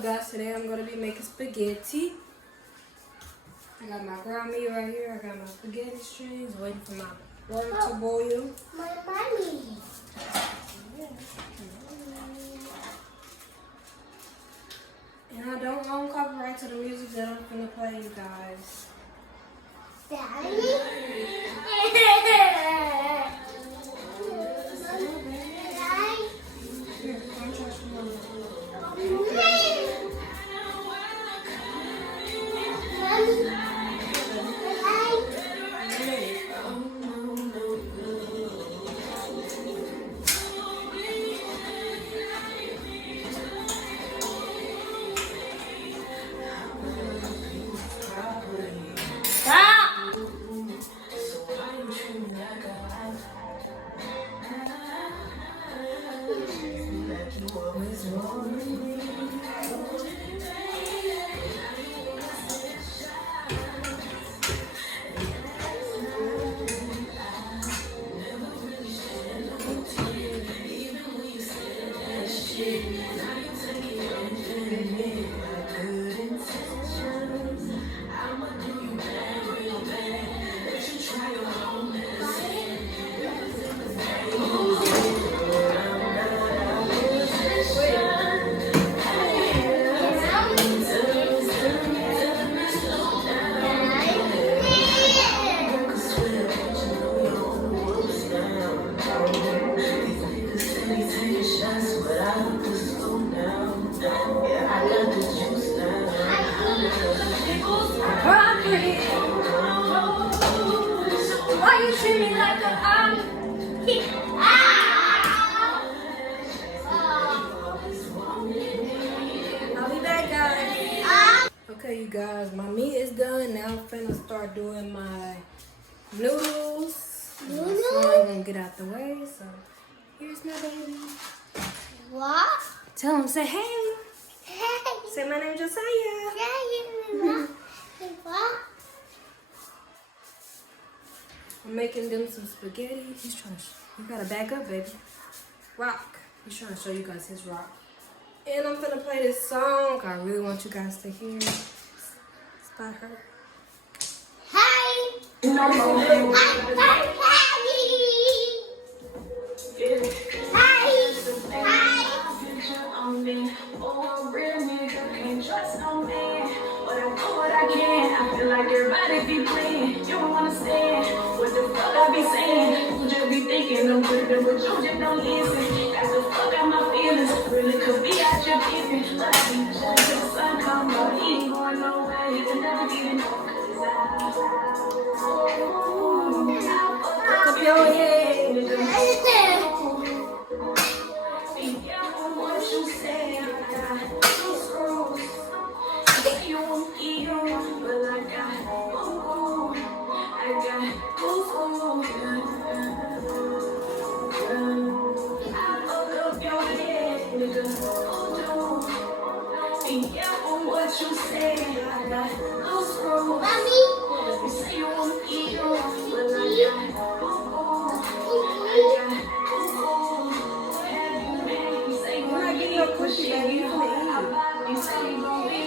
up, guys? Today I'm gonna be making spaghetti. I got my ground meat right here. I got my spaghetti strings waiting for my water to boil. My mommy. And I don't own copyright to the music that I'm gonna play, you guys. Daddy? Here, come try some more. Why you treat me like a I'll be back, guys. Okay, you guys, my meat is done. Now I'm finna start doing my noodles. So I'm gonna get out the way. So here's my baby. What? Tell him, say hey. Hey. Say my name Josiah. Yeah. What? I'm making them some spaghetti. He's trying to, you gotta back up, baby. Rock. He's trying to show you guys his rock. And I'm gonna play this song. I really want you guys to hear it. It's by her. Hey. I'm I feel like everybody be playing. You don't understand what the fuck I be saying. You just be thinking I'm good, but you just don't listen. Got the fuck out my feelings. Really could be out your business. But I be just till the sun come up. He ain't going nowhere. He can never get enough. Fuck up your head. Be careful what you say. I got two screws. You won't eat them, but I got ooh, I got ooh. I fuck up your head, nigga. Ooh, be careful what you say. I got loose screws. Mommy. You say you won't eat them, but I got I got Have you made? You say you When I get your cookie, baby, you finna eat. You say you gon' eat.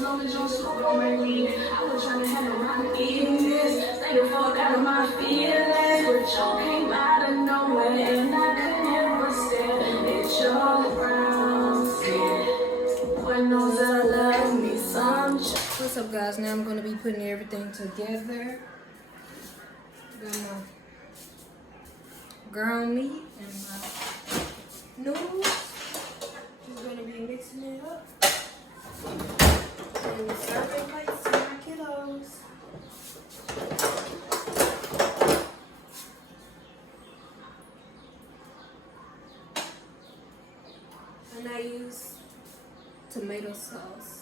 Long as you don't smoke on my weed, I was trying to handle my eating this. Stay the fuck out of my feelings, but you came out of nowhere, and I couldn't help but stare at your brown skin. What knows I love me some. What's up, guys? Now I'm gonna be putting everything together. Got my ground meat and my noodles. Just gonna be mixing it up. And serving plates to my kiddos. And I use tomato sauce.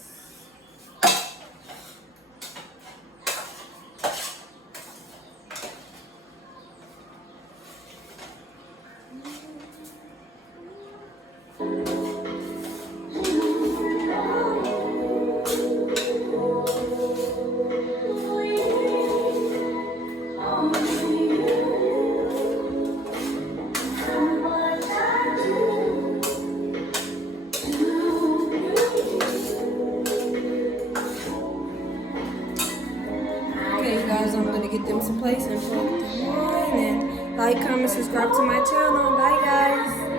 get them some place and plug them on. And like, comment, subscribe to my channel. Bye, guys.